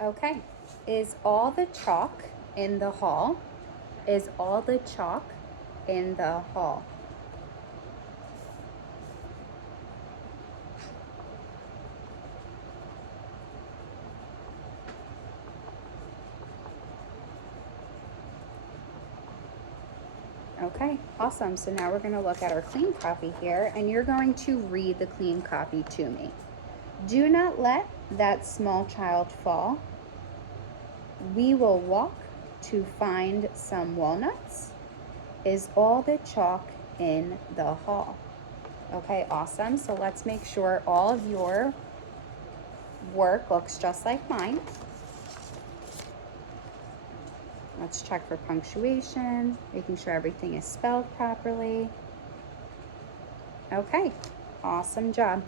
Okay. Is all the chalk in the hall? Is all the chalk in the hall? Okay, awesome. So now we're going to look at our clean copy here, and you're going to read the clean copy to me. Do not let that small child fall. We will walk to find some walnuts. Is all the chalk in the hall? Okay, awesome. So let's make sure all of your work looks just like mine. Let's check for punctuation, making sure everything is spelled properly. Okay, awesome job.